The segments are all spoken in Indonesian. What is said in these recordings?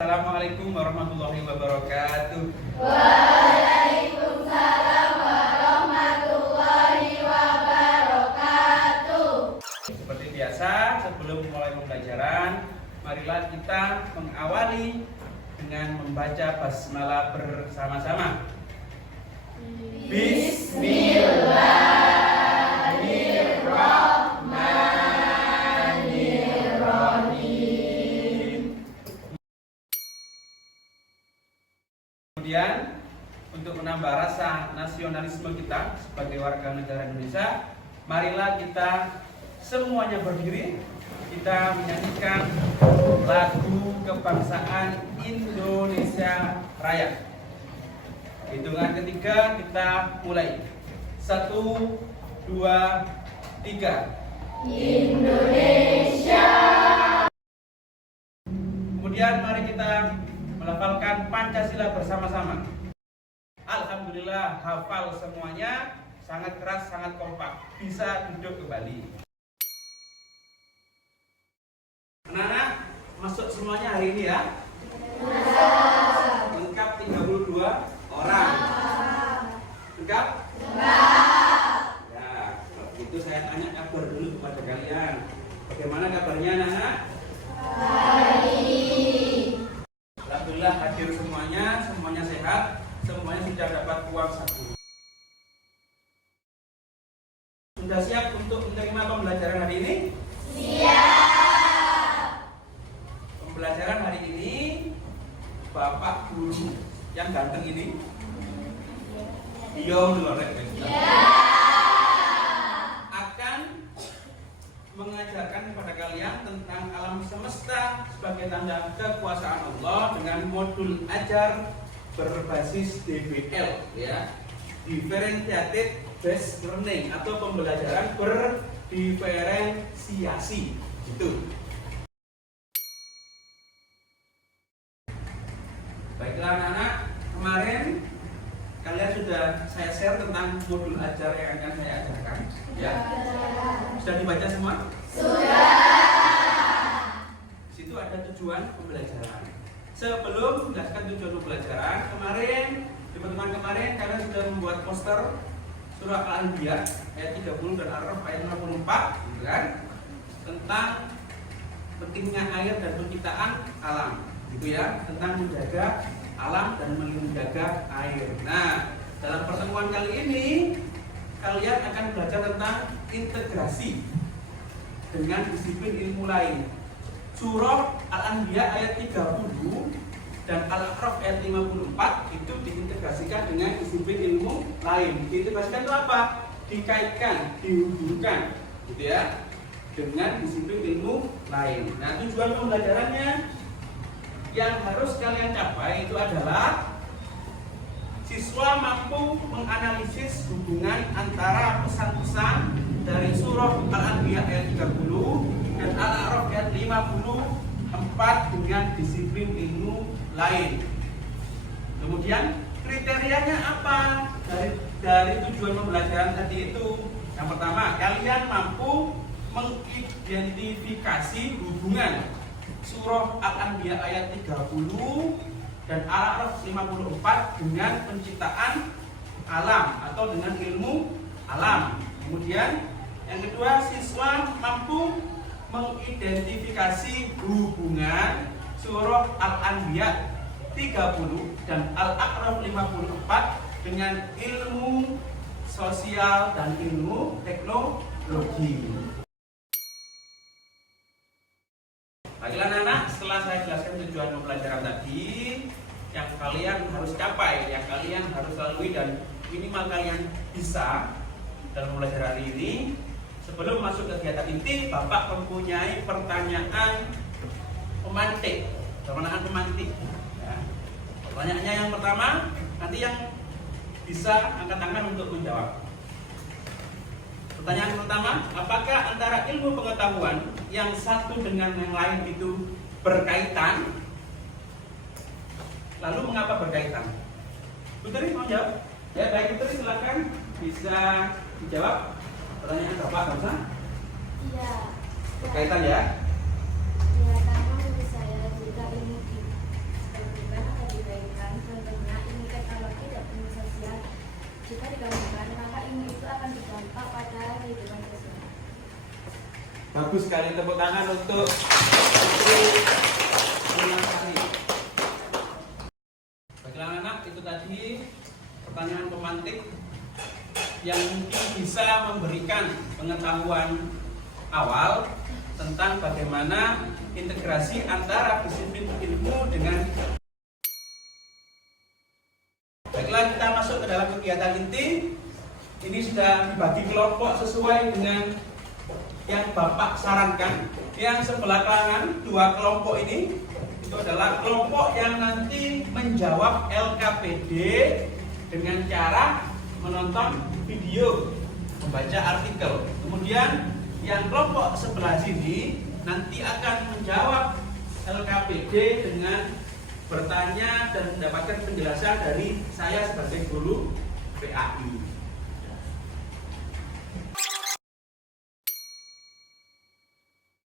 Assalamualaikum warahmatullahi wabarakatuh. Waalaikumsalam warahmatullahi wabarakatuh. Seperti biasa, sebelum mulai pembelajaran, marilah kita mengawali dengan membaca basmalah bersama-sama. Bismillahirrahmanirrahim. Kemudian, untuk menambah rasa nasionalisme kita sebagai warga negara Indonesia, marilah kita semuanya berdiri, kita menyanyikan lagu kebangsaan Indonesia Raya. Hitungan ketiga kita mulai. 1, 2, 3. Indonesia. Kemudian mari kita melafalkan Pancasila bersama-sama. Alhamdulillah hafal semuanya, sangat keras, sangat kompak. Bisa duduk kembali. Anak-anak, masuk semuanya hari ini ya? Lengkap 32 orang. Lengkap? Ya, kalau begitu saya tanya kabar dulu kepada kalian. Bagaimana kabarnya anak-anak? Alhamdulillah hadir semuanya, semuanya sehat, semuanya sudah dapat uang saku. Sudah siap untuk menerima pembelajaran hari ini? Siap. Pembelajaran hari ini, Bapak Guru yang ganteng ini, akan mengajarkan kepada kalian tentang alam semesta sebagai tanda kekuasaan Allah dengan modul ajar berbasis DBL, ya, Differentiated Based Learning, atau pembelajaran berdiferensiasi. Itu. Baiklah anak-anak, kemarin kalian sudah saya share tentang modul ajar yang akan saya ajarkan, ya. Sudah dibaca semua? Sudah. Di situ ada tujuan pembelajaran. Sebelum menjelaskan tujuan pembelajaran, kemarin di pertemuan kemarin kalian sudah membuat poster surah Al-Anbiya ayat 30 dan Al-Araf ayat 54, gitu kan? Tentang pentingnya air dan penciptaan alam, gitu ya, tentang menjaga alam dan menjaga air. Nah, dalam pertemuan kali ini kalian akan belajar tentang integrasi dengan disiplin ilmu lain. Surah Al-Anbiya ayat 30 dan Al-A'raf ayat 54 itu diintegrasikan dengan disiplin ilmu lain. Diintegrasikan itu apa? Dikaitkan, dihubungkan, gitu ya, dengan disiplin ilmu lain. Nah, tujuan pembelajarannya yang harus kalian capai itu adalah siswa mampu menganalisis hubungan antara pesan-pesan dari surah Al-Anbiya ayat 30 dan Al-A'raf ayat 54 dengan disiplin ilmu lain. Kemudian kriterianya apa dari tujuan pembelajaran tadi itu? Yang pertama, kalian mampu mengidentifikasi hubungan surah Al-Anbiya ayat 30 dan Al-A'raf 54 dengan penciptaan alam atau dengan ilmu alam. Kemudian yang kedua, siswa mampu mengidentifikasi hubungan surah Al-Anbiya 30 dan Al-A'raf 54 dengan ilmu sosial dan ilmu teknologi. Baiklah anak-anak, setelah saya jelaskan tujuan pembelajaran tadi, yang kalian harus capai, yang kalian harus lalui dan minimal kalian bisa dalam pembelajaran hari ini. Sebelum masuk ke kegiatan inti, Bapak mempunyai pertanyaan pemantik. Pertanyaan pemantik. Ya. Pertanyaannya yang pertama, nanti yang bisa angkat tangan untuk menjawab. Pertanyaan pertama, apakah antara ilmu pengetahuan yang satu dengan yang lain itu berkaitan? Lalu mengapa berkaitan? Putri mau jawab? Ya, baik Putri, silakan bisa dijawab pertanyaan Bapak, Kamsa. Iya. Berkaitan ya? Iya, karena menurut saya jika ilmu Contohnya, ini teknologi dan ilmu sosial. Jika digabungkan, maka ilmu itu akan berdampak pada kehidupan sosial. Bagus sekali, tepuk tangan untuk Putri Munasari. Baiklah anak, itu tadi pertanyaan pemantik yang mungkin bisa memberikan pengetahuan awal tentang bagaimana integrasi antara disiplin ilmu dengan. Baiklah, kita masuk ke dalam kegiatan inti. Ini sudah dibagi kelompok sesuai dengan yang Bapak sarankan. Yang sebelah kanan, dua kelompok ini itu adalah kelompok yang nanti menjawab LKPD dengan cara menonton video, membaca artikel. Kemudian yang kelompok sebelah sini nanti akan menjawab LKPD dengan bertanya dan mendapatkan penjelasan dari saya sebagai guru PAI.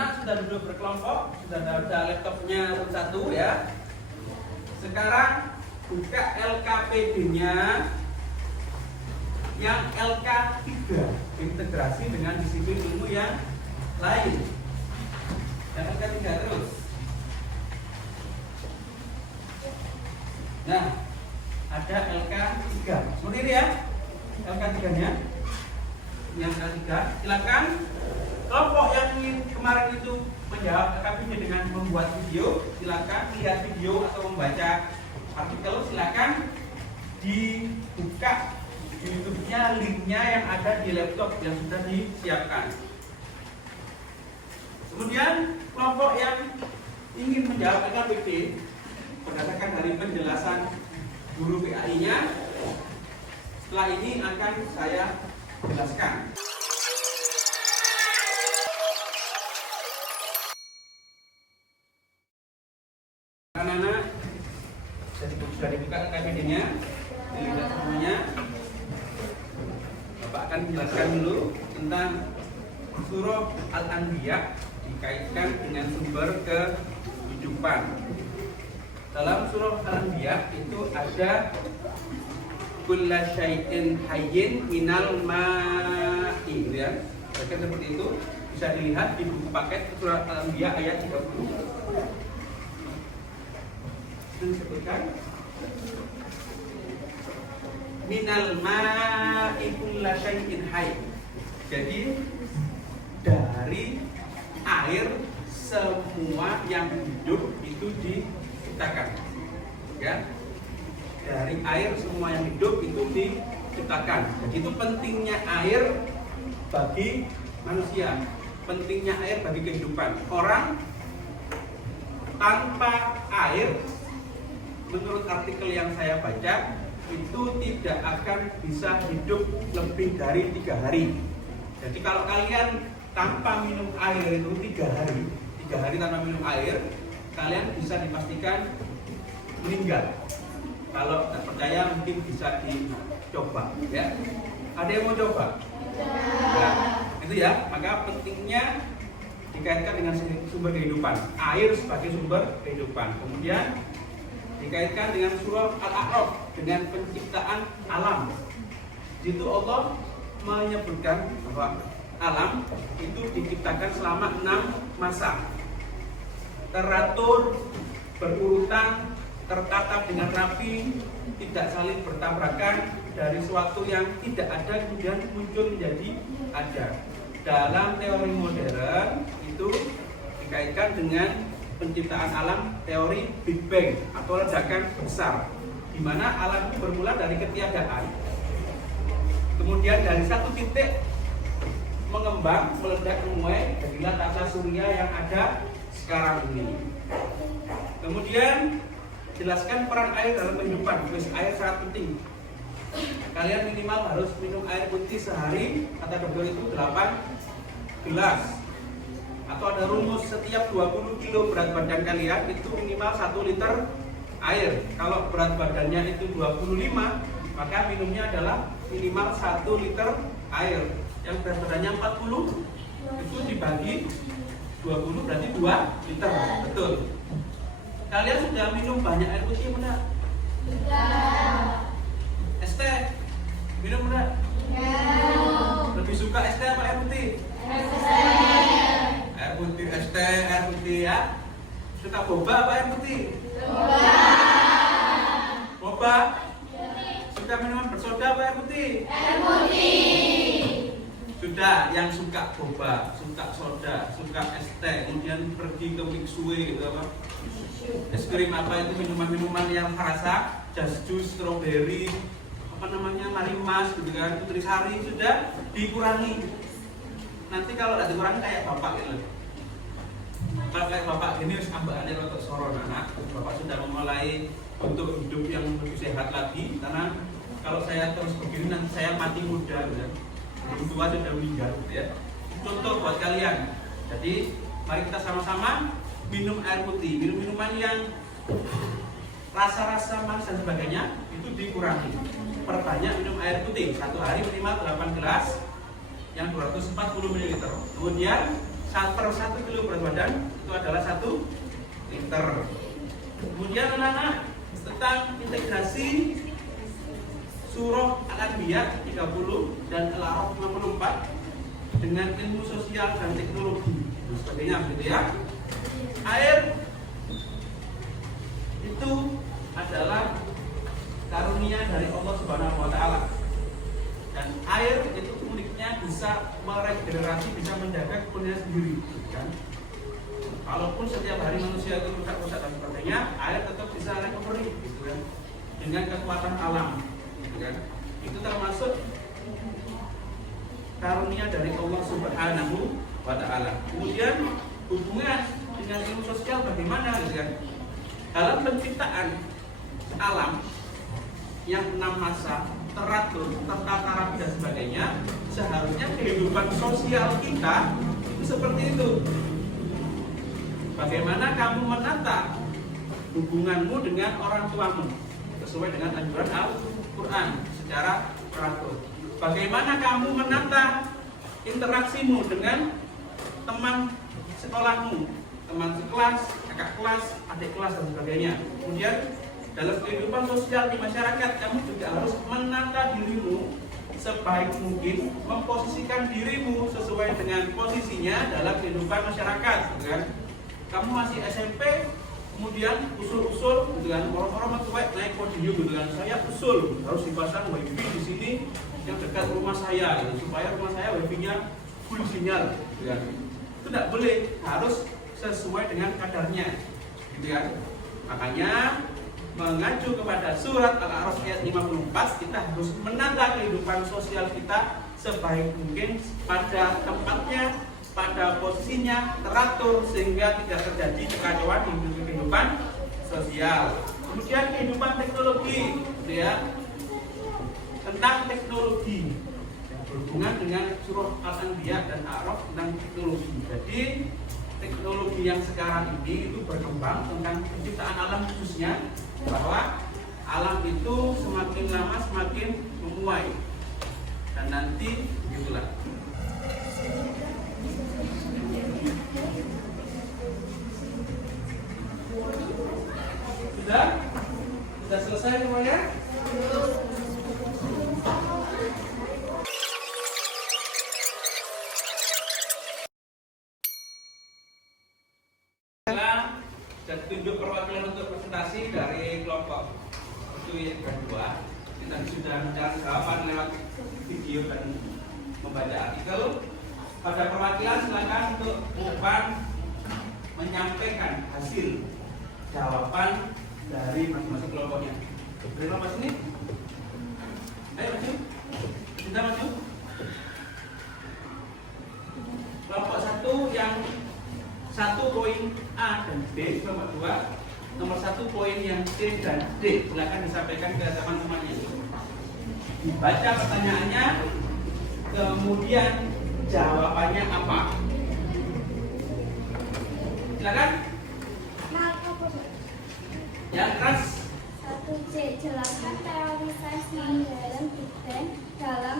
Anak sudah duduk berkelompok, sudah ada laptopnya satu ya. Sekarang buka LKPD-nya yang LK3, integrasi dengan disiplin ilmu yang lain. Yang LK3 terus. Nah, ada LK3. Seperti ini ya. LK3-nya. Yang LK3, silakan. Kelompok yang ingin kemarin itu menjawab LKPD dengan membuat video, silakan lihat video atau membaca artikel, silakan dibuka YouTube-nya, linknya yang ada di laptop yang sudah disiapkan. Kemudian kelompok yang ingin menjawab LKPD berdasarkan dari penjelasan guru PAI-nya, setelah ini akan saya jelaskan. Anak-anak sudah dibuka LKPD-nya, dilihat semuanya. Bapak akan menjelaskan dulu tentang surah Al-Anbiya dikaitkan dengan sumber kehidupan. Dalam surah Al-Anbiya itu ada kulla syai'in hayyin minal ma'i, ya. Bagian seperti itu bisa dilihat di buku paket surah Al-Anbiya ayat 30. Disebutkan minal ma'i kulla syai'in hayy. Jadi dari air semua yang hidup itu diciptakan. Ya. Dari air semua yang hidup itu diciptakan. Jadi itu pentingnya air bagi manusia, pentingnya air bagi kehidupan. Orang tanpa air, menurut artikel yang saya baca, itu tidak akan bisa hidup lebih dari 3 hari. Jadi kalau kalian tanpa minum air itu 3 hari tanpa minum air, kalian bisa dipastikan meninggal. Kalau tidak percaya mungkin bisa dicoba, ya. Ada yang mau coba? Ya. Itu ya. Maka pentingnya dikaitkan dengan sumber kehidupan. Air sebagai sumber kehidupan. Kemudian dikaitkan dengan surah Al-A'raf dengan penciptaan alam. Itu Allah menyebutkan bahwa alam itu diciptakan selama 6 masa, teratur, berurutan, tertata dengan rapi, tidak saling bertabrakan, dari suatu yang tidak ada kemudian muncul menjadi ada. Dalam teori modern itu dikaitkan dengan penciptaan alam, teori Big Bang atau ledakan besar, di mana alam itu bermula dari ketiadaan, kemudian dari satu titik mengembang, meledak memuai, jadilah tata surya yang ada sekarang ini. Kemudian jelaskan peran air dalam kehidupan. Air sangat penting. Kalian minimal harus minum air putih sehari, kata dokter itu 8 gelas. Atau ada rumus setiap 20 kilo berat badan kalian itu minimal 1 liter air. Kalau berat badannya itu 25, maka minumnya adalah minimal 1 liter air. Yang berat badannya 40 itu dibagi 20 berarti 2 liter. Betul. Kalian sudah minum banyak air putih benar? Es teh minum enggak? Lebih suka es teh apa air putih? Air putih, es teh, air putih ya. Suka boba apa air putih? Boba. Suka minuman bersoda apa air putih? Sudah, yang suka boba, suka soda, suka es teh, kemudian pergi ke mixue gitu apa? Es krim apa itu minuman-minuman yang rasa, just juice, strawberry, apa namanya, marimas gitu kan, nutrisari sudah dikurangi. Nanti kalau tidak dikurangi kayak bapak gitu. Kalau kayak bapak gini harus ambaannya untuk soron anak, bapak sudah memulai untuk hidup yang lebih sehat lagi, karena kalau saya terus begini nanti saya mati muda gitu ya. Belum tua sudah meninggal gitu ya. Contoh buat kalian. Jadi mari kita sama-sama minum air putih, minum minuman yang rasa-rasa manis dan sebagainya itu dikurangi. Perbanyak minum air putih, satu hari minimal 8 gelas yang 240 ml. Kemudian per 1 kilo berat badan itu adalah 1 liter. Kemudian anak-anak tentang integrasi surah Al-Anbiya 30 dan Al-A'raf 54 dengan ilmu sosial dan teknologi dan sebagainya begitu ya. Air itu adalah karunia dari Allah Subhanahu wa taala. Dan air itu uniknya bisa meregenerasi, bisa menjaga kepunyaan sendiri, kan? Walaupun setiap hari manusia itu rusak-rusak dan sebagainya, air tetap bisa recovery, gitu kan? Dengan kekuatan alam, gitu kan? Itu termasuk karunia dari Allah Subhanahu wa taala. Kemudian hubungan dengan ilmu sosial bagaimana, gitu kan? Dalam penciptaan alam yang 6 masa teratur, tertata rapi dan sebagainya, seharusnya kehidupan sosial kita itu seperti itu. Bagaimana kamu menata hubunganmu dengan orang tuamu sesuai dengan anjuran Al-Quran secara teratur. Bagaimana kamu menata interaksimu dengan teman sekolahmu, teman sekelas, kakak kelas, adik kelas dan sebagainya. Kemudian dalam kehidupan sosial di masyarakat, kamu juga harus menata dirimu sebaik mungkin, memposisikan dirimu sesuai dengan posisinya dalam kehidupan masyarakat, gitu kan? Kamu masih SMP, kemudian usul-usul, gitu kan? Orang-orang tua naik podium, gitu kan? Saya usul harus dipasang wifi di sini yang dekat rumah saya, gitu, supaya rumah saya wifi-nya full sinyal, gitu kan? Itu tidak boleh, harus sesuai dengan kadarnya, gitu kan? Makanya mengacu kepada surat Al-A'raf ayat 54, kita harus menata kehidupan sosial kita sebaik mungkin pada tempatnya, pada posisinya, teratur sehingga tidak terjadi kekacauan di kehidupan sosial. Kemudian kehidupan teknologi, ya, tentang teknologi yang berhubungan dengan surah Al-Anbiya dan A'raf tentang teknologi. Jadi teknologi yang sekarang ini itu berkembang tentang penciptaan alam, khususnya bahwa alam itu semakin lama semakin memuai dan nanti begitulah. Sudah selesai semuanya? Dan tunjuk perwakilan untuk presentasi dari kelompok itu yang kedua. Kita sudah mencari jawaban lewat video dan membaca artikel. Pada perwakilan silakan untuk ke depan menyampaikan hasil jawaban dari masing-masing kelompoknya. Beri kelompok sini. Ayo maju. Kita maju. Kelompok 1 yang 1 poin A dan B, kelompok 2 nomor 1 poin yang C dan D. Silakan disampaikan ke teman-temannya. Dibaca pertanyaannya, kemudian jawabannya apa? Silakan. Yang keras. 1C. Jelaskan teori sains modern Big Bang dalam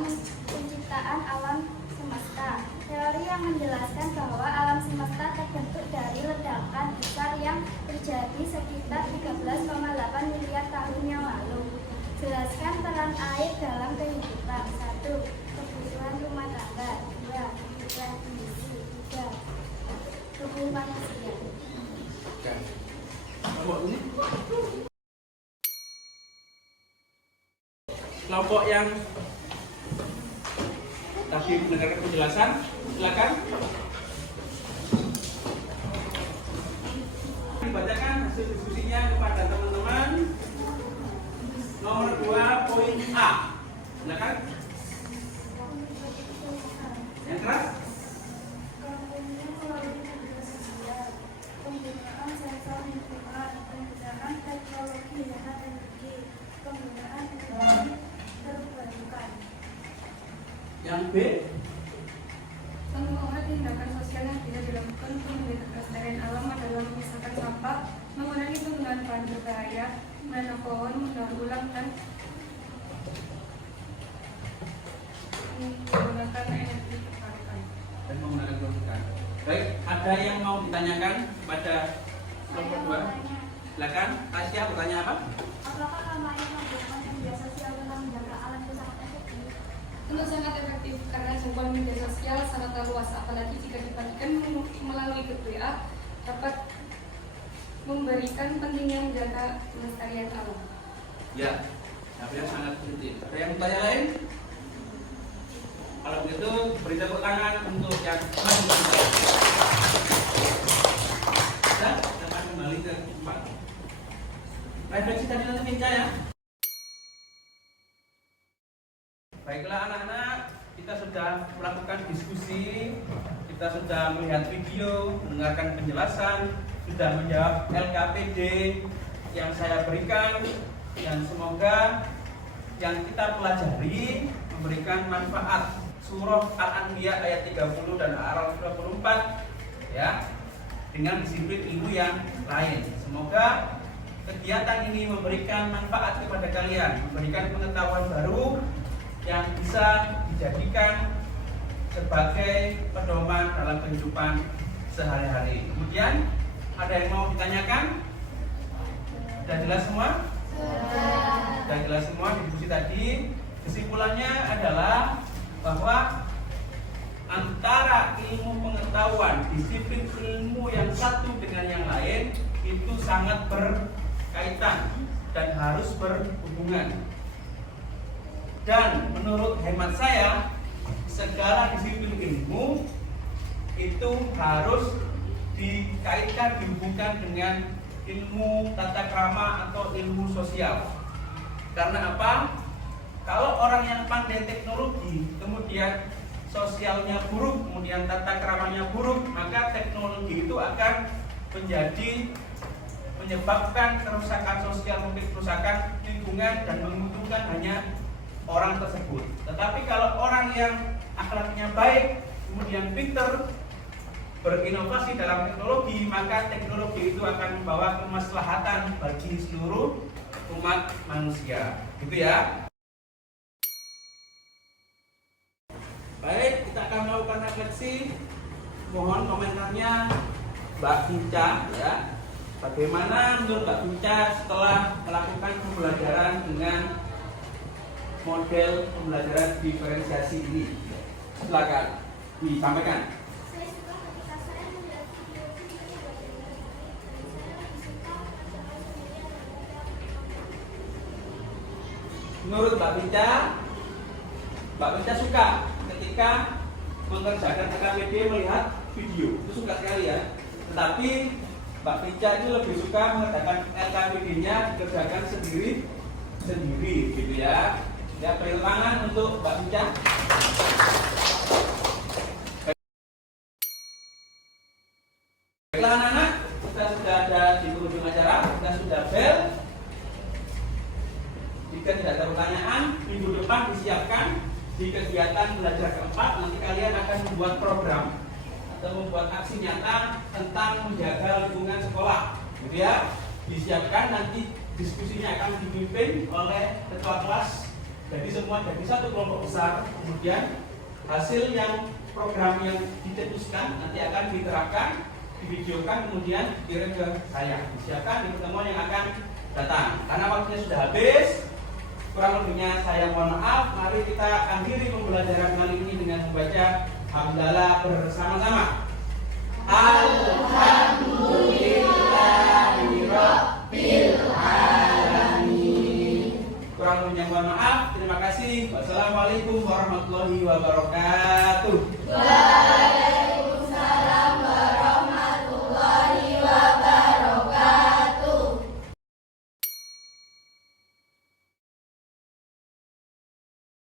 penciptaan alam semesta. Teori yang menjelaskan bahwa alam semesta terbentuk dari ledakan besar yang terjadi sekitar 13,8 miliar tahun yang lalu. Jelaskan peran air dalam kehidupan. 1. Kebutuhan rumah tangga. 2. Kebutuhan industri. 3. Tubuh manusia. Oke. Kelompok ini. Kelompok yang tadi mendengarkan penjelasan, silakan. Dibacakan hasil diskusinya kepada teman-teman. Nomor 2 poin A. Silakan. Yang keras. Penggunaan sensor lingkungan, penggunaan teknologi data energi, penggunaan energi terbarukan. Yang B. Semua tindakan sosial yang bisa dilakukan untuk menjaga kelestarian alam adalah memisahkan sampah, mengurangi penggunaan bahan berbahaya, menanam pohon, mendaur ulang, dan menggunakan energi terbarukan. Dan menggunakan terbarukan. Baik, ada yang mau ditanyakan kepada kelompok 2? Silakan. Tasya bertanya apa? Apakah kampanye menggunakan media sosial dalam menjaga alam itu sangat efektif? Tentu sangat efektif karena jangkauan media sosial sangat luas, apalagi jika dibagikan melalui grup WA dapat memberikan pentingnya menjaga kelestarian alam. Ya, tapi sangat penting. Ada yang bertanya lain? Kalau begitu, beri tepuk tangan untuk yang maju. Ya, dapat kembali ke tempat. Refleksi tadi nanti Vinca ya. Baiklah anak-anak, kita sudah melakukan diskusi, kita sudah melihat video, mendengarkan penjelasan, sudah menjawab LKPD yang saya berikan, yang semoga yang kita pelajari memberikan manfaat. Surah Al-Anbiya ayat 30 dan Al-A'raf 24 ya, dengan disiplin ilmu yang lain. Semoga kegiatan ini memberikan manfaat kepada kalian, memberikan pengetahuan baru yang bisa dijadikan sebagai pedoman dalam kehidupan sehari-hari. Kemudian ada yang mau ditanyakan? Sudah jelas semua? Sudah jelas semua diskusi tadi. Kesimpulannya adalah bahwa antara ilmu pengetahuan, disiplin ilmu yang satu dengan yang lain itu sangat berkaitan dan harus berhubungan. Dan menurut hemat saya, segala disiplin ilmu itu harus dikaitkan, dihubungkan dengan ilmu tata krama atau ilmu sosial. Karena apa? Kalau orang yang pandai teknologi, kemudian sosialnya buruk, kemudian tata kramanya buruk, maka teknologi itu akan menyebabkan kerusakan sosial, mungkin kerusakan lingkungan dan menguntungkan hanya orang tersebut. Tetapi kalau orang yang akhlaknya baik, kemudian pintar, berinovasi dalam teknologi, maka teknologi itu akan membawa kemaslahatan bagi seluruh umat manusia. Gitu ya. Baik, kita akan melakukan refleksi. Mohon komentarnya Mbak Vinca ya. Bagaimana menurut Mbak Vinca setelah melakukan pembelajaran dengan model pembelajaran diferensiasi ini? Silakan disampaikan. Saya suka ketika saya melihat video bagaimana saya suka mencoba sendiri dan Menurut Mbak Vinca suka ketika mengerjakan LKPD melihat video, itu suka sekali ya. Tetapi Mbak Vinca itu lebih suka mengerjakan LKPD-nya dikerjakan sendiri gitu ya. Ya, beri tangan untuk Mbak Vinca. Baiklah anak-anak, kita sudah ada di penghujung acara, kita sudah bel. Jika tidak ada pertanyaan, minggu depan disiapkan di kegiatan belajar keempat, nanti kalian akan membuat program atau membuat aksi nyata tentang menjaga lingkungan sekolah, gitu ya. Disiapkan, nanti diskusinya akan dipimpin oleh ketua kelas. Jadi semua jadi satu kelompok besar. Kemudian hasil yang program yang dicetuskan nanti akan diterapkan, divideokan, kemudian dikirim ke saya. Disiapkan di pertemuan yang akan datang. Karena waktunya sudah habis, Kurang lebihnya saya mohon maaf. Mari kita akhiri pembelajaran kali ini dengan membaca hamdalah bersama-sama. Alhamdulillahirabbil alamin. Kurang lebihnya mohon maaf. Terima kasih. Wassalamualaikum warahmatullahi wabarakatuh.